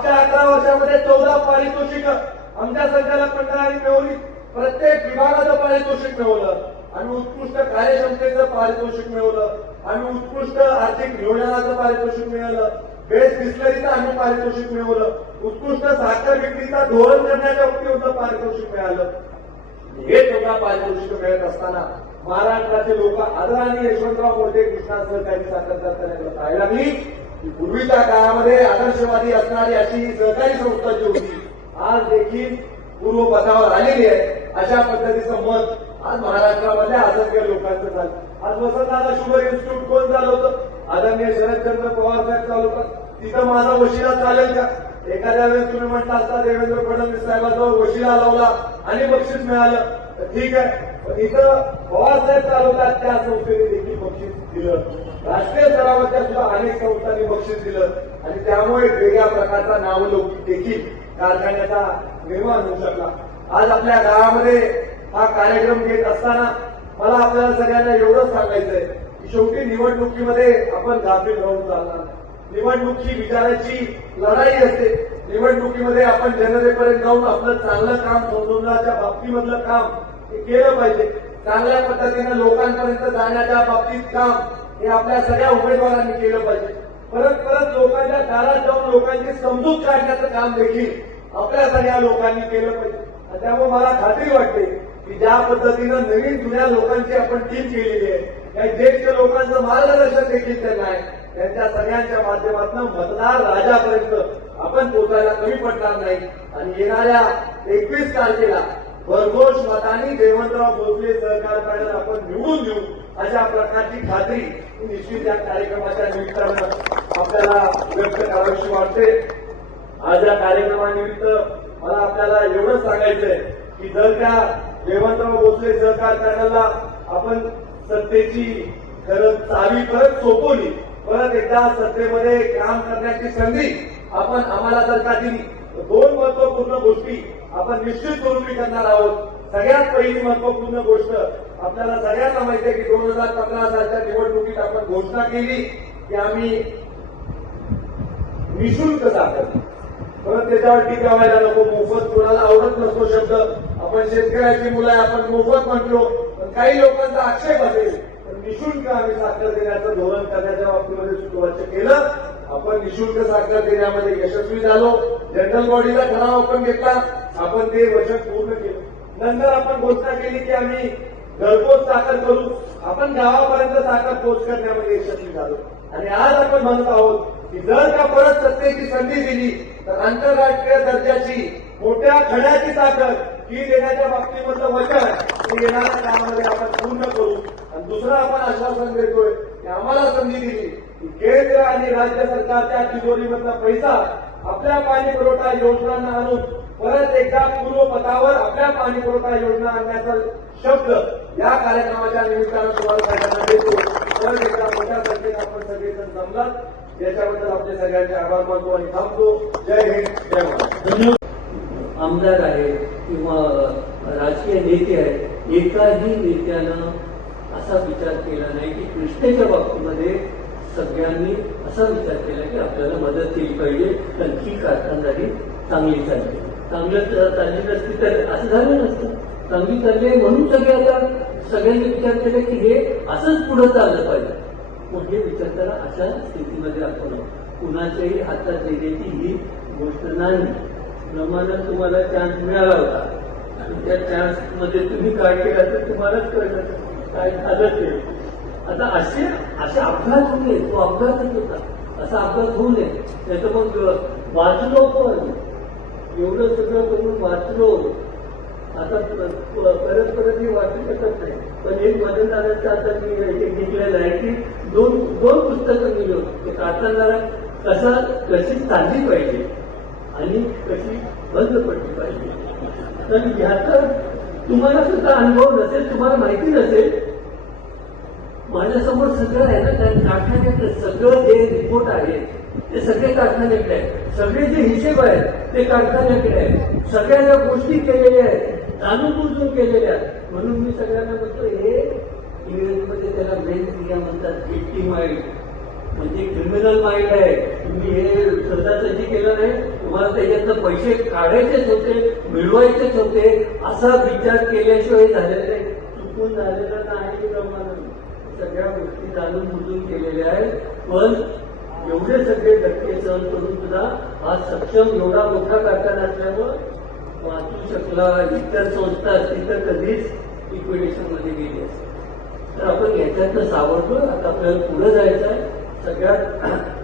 मागच्या 11 वर्षामध्ये 14 पारितोषिक आमच्या संचालक मंडळाने मिळवली. प्रत्येक विभागाचं पारितोषिक मिळवलं. आम्ही उत्कृष्ट कार्यक्षमतेचं पारितोषिक मिळवलं. आम्ही उत्कृष्ट आर्थिक नियोजनाचं पारितोषिक मिळवलं. बेस्ट डिस्लरीचं आम्ही पारितोषिक मिळवलं. उत्कृष्ट साखर विक्रीचा धोरण करण्याच्या बाबतीत पारितोषिक मिळालं. हे 14 पारितोषिक मिळत असताना महाराष्ट्राचे लोक आदराने यशवंतराव मोठे कृष्णा सहकारी साखर कारखान्याकडे पाहायला लागली. पूर्वीच्या काळामध्ये आदर्शवादी असणारी अशी सहकारी संस्था जी होती आज देखील पूर्वपथावर आलेली आहे. अशा पद्धतीचं मत आज महाराष्ट्रामधल्या असंख्य लोकांचं झालं. आज वसंतदादा शुगर इन्स्टिट्यूट कोण चालवतं? आदरणीय शरदचंद्र पवार साहेब चालवतात. तिथं माझा वशिला चालेल का? एखाद्या वेळेस तुम्ही म्हणता असता देवेंद्र फडणवीस साहेबांजवळ वशिला लावला आणि बक्षीस मिळालं तर ठीक आहे, पण इथं पवार साहेब चालवतात त्या संस्थेने देखील बक्षीस दिलं. राष्ट्रीय स्तरावरच्या सुद्धा अनेक संस्थांनी बक्षीस दिलं आणि त्यामुळे वेगळ्या प्रकारचा नावलौकिक देखील कारखान्याचा निर्माण होऊ शकला. आज आपल्या गावामध्ये हा कार्यक्रम घेत असताना मला आपल्याला सगळ्यांना एवढंच सांगायचंय की शेवटी निवडणुकीमध्ये आपण गाफील राहून चालणार. निवडणूक ही विचाराची लढाई असते. निवडणुकीमध्ये आपण जनतेपर्यंत जाऊन आपलं चांगलं काम संशोधनाच्या बाबतीमधलं काम हे केलं पाहिजे. चांगल्या पद्धतीनं लोकांपर्यंत जाण्याच्या बाबतीत काम हे आपल्या सगळ्या उमेदवारांनी केलं पाहिजे. परत परत लोकांच्या दारात जाऊन लोकांची समजूत काढण्याचं काम देखील आपल्या सगळ्या लोकांनी केलं पाहिजे. आणि त्यामुळे मला खात्री वाटते की ज्या पद्धतीनं नवीन जुन्या लोकांची आपण टीम केलेली आहे, काही ज्येष्ठ लोकांचं मार्गदर्शन देखील त्यांना आहे, त्यांच्या सगळ्यांच्या माध्यमातून मतदार राजापर्यंत आपण पोहोचायला कमी पडणार नाही. आणि येणाऱ्या 21 तारखेला भरघोष मतांनी देवेंद्रराव भोसले सहकार पॅनल आपण निवडून देऊ अशा प्रकारची खात्री निश्चित या कार्यक्रमाच्या निमित्तानं आपल्याला व्यक्त करावीशी वाटते. आज या कार्यक्रमानिमित्त मला आपल्याला एवढंच सांगायचंय की जर त्या देवेंद्रराव भोसले सहकार पॅनलला आपण सत्तेची खरं चावी परत सोपवली, परत एकदा सत्तेमध्ये काम करण्याची संधी आपण आम्हाला जर का दिली, 2 महत्वपूर्ण गोष्टी आपण निश्चित स्वरूपी करणार आहोत. सगळ्यात पहिली महत्वपूर्ण गोष्ट आपल्याला सगळ्यांना माहिती आहे की 2015 सालच्या निवडणुकीत आपण घोषणा केली की आम्ही निशुल्क साखर, परत त्याच्यावर टीका व्हायला नको, मोफत कोणाला आवडत नसतो शब्द, आपण शेतकऱ्याची मुलं आहे आपण मोफत म्हटलो, पण काही लोकांचा आक्षेप असेल तर निशुल्क आम्ही साखर देण्याचं धोरण करण्याच्या बाबतीमध्ये सुरुवात केलं. आपण निशुल्क साखर देण्यामध्ये यशस्वी झालो. जनरल बॉडीचा ठराव आपण घेतला, आपण ते वचन पूर्ण केलं. नंतर आपण घोषणा केली की आम्ही घरपोच साखर करू. आपण गावापर्यंत साखर पोच करण्यामध्ये यशस्वी झालो. आणि आज आपण म्हणत आहोत की जर का परत सत्तेची संधी दिली तर आंतरराष्ट्रीय दर्जाची मोठ्या खड्याची साखर ही देण्याच्या बाबतीमधलं वचन येणाऱ्या काळामध्ये आपण पूर्ण करू. आणि दुसरं आपण आश्वासन देतोय की आम्हाला संधी दिली की केंद्र आणि राज्य सरकारच्या तिजोरीमधला पैसा आपल्या पाणी पुरवठा योजनांना आणून परत एकदा पूर्वपथावर आपल्या पाणी पुरवठा योजना आणण्याचा शब्द या कार्यक्रमाच्या निमित्तानं तुम्हाला सगळ्यांना देतो. परत एकदा मोठ्या संख्येने आपण सगळेजण जमलात याच्याबद्दल आपले सगळ्यांचे आभार मानतो आणि थांबतो. जय हिंद, जय महाराष्ट्र. आमदार आहे किंवा राजकीय नेते आहेत, एकाही नेत्यानं असा विचार केला नाही की कृष्णेच्या बाबतीमध्ये सगळ्यांनी असा विचार केला की आपल्याला मदत केली पाहिजे कारण ही कारखानदारी चांगली चालली. चांगलं चालली नसती तर असं झालं नसतं. चांगली चालली आहे म्हणून सगळे आता सगळ्यांनी विचार केला की हे असंच पुढे चाललं पाहिजे. मग हे विचार करा, अशा स्थितीमध्ये आपण कुणाच्याही हातात देण्याची ही गोष्ट नाही. प्रमाणात तुम्हाला चान्स मिळाला होता आणि त्या चान्स मध्ये तुम्ही काय केला तर तुम्हालाच कळलं काय झालं ते. आता असे अपघात होऊ नये, तो अपघातच होता, असा अपघात होऊ नये. त्याचं मग वाचलो पण एवढं सगळं करून वाचलो. आता परत परत मी वाचू शकत नाही, पण एक मदतदाराचं आता मी एक घेतलेलं आहे की दोन पुस्तकं मी लिहून कारखानदारा कशी चालली पाहिजे आणि कशी बंद पडली पाहिजे. तर ह्याचा तुम्हाला सुद्धा अनुभव नसेल, तुम्हाला माहिती नसेल. माझ्यासमोर सगळं आहे ना, त्या कारखान्याकडे सगळं जे रिपोर्ट आहे ते सगळे कारखान्याकडे आहेत. सगळे जे हिशेब आहेत ते कारखान्याकडे आहेत. सगळ्या ज्या गोष्टी केलेल्या आहेत जाणून केलेल्या आहेत. म्हणून मी सगळ्यांना म्हणतो हे इंग्रजीमध्ये त्याला ब्रेन क्रिया म्हणतात. गिल्टी माइंड म्हणजे क्रिमिनल माइंड आहे. तुम्ही हे सहजासहजी केलं नाही, तुम्हाला त्याच्यातनं पैसे काढायचेच होते, मिळवायचेच होते, असा विचार केल्याशिवाय झालेलं नाही. चुकून झालेलं नाही प्रमाणे सगळ्या गोष्टी जाणून बुजून केलेल्या आहेत. पण एवढे सगळे धक्के सहन करून सुद्धा हा सक्षम एवढा मोठा कारखाना असल्यामुळं वाचू शकला. इतर संस्था असतील तर कधीच लिक्विडेशन मध्ये गेली असते. तर आपण याच्यातनं सावरतो. आता आपल्याला पुढे जायचं आहे. सगळ्यात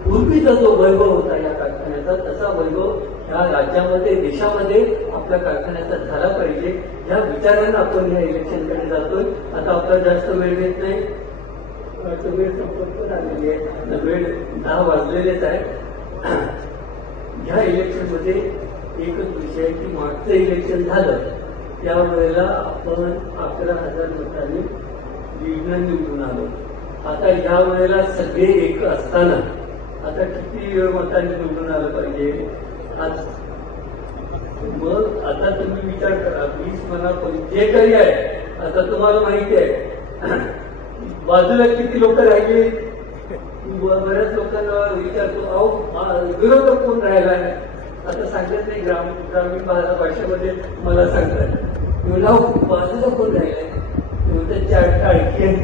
पूर्वीचा जो वैभव होता या कारखान्याचा, तसा वैभव ह्या राज्यामध्ये, देशामध्ये आपल्या कारखान्याचा झाला पाहिजे. या विचारानं आपण या इलेक्शनकडे जातोय. आता आपला जास्त वेळ घेत नाही. वेळ संपत पण आलेली आहे. वेळ 10 वाजलेलेच आहे. ह्या इलेक्शनमध्ये एकच विषय आहे की मागचं इलेक्शन झालं त्यावेळेला आपण 11,000 मतांनी लीडनं निवडून आलो. आता ह्या वेळेला सगळे एक असताना आता किती मतांनी निवडून आलं पाहिजे? आज मग आता तुम्ही विचार करा. 20 म्हणा, जे काही आहे आता तुम्हाला माहिती आहे. बाजूला किती लोक राहिले? बऱ्याच लोकांना विचारतो, अहो विरोधक कोण राहिला आहे? आता सांगत नाही. ग्रामीण भाषेमध्ये मला सांगतात, बाजूला कोण राहिलाय? टाळकी आहे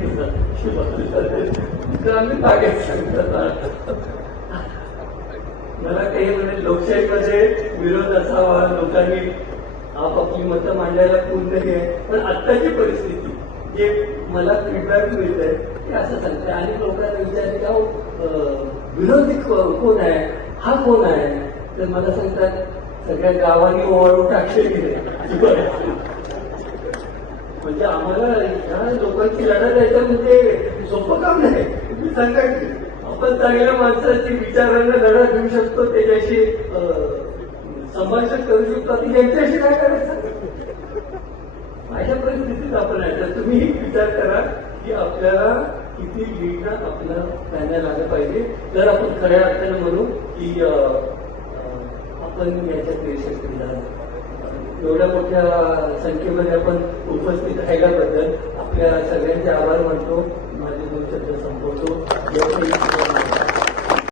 ग्रामीण भागात सांगतात. मला काही म्हणे लोकशाहीमध्ये विरोध असावा, लोकांनी आपापली मतं मांडायला पूर्ण आहे. पण आत्ताची परिस्थिती जे मला फीडबॅक मिळत आहे ते असं सांगते. आणि लोकांना विचारते, अहो विरोधी कोण आहे, हा कोण आहे? तर मला सांगतात सगळ्या गावांनी ओवाळून टाकलेली आहे. म्हणजे आम्हाला ह्या लोकांची लढा द्यायचं म्हणजे सोपं काम नाही. तुम्ही सांगा की आपण चांगल्या माणसाची विचारांना लढा घेऊ शकतो, त्याच्याशी संभाषण करू शकतो. ती यांच्याशी काय करायचं? अशा परिस्थितीत आपण आहे. तर तुम्ही विचार करा की आपल्याला किती लीडनं आपलं पॅनल आलं पाहिजे. जर आपण खऱ्या अर्थाने म्हणू की आपण याच्यात यशस्वी झालो. एवढ्या मोठ्या संख्येमध्ये आपण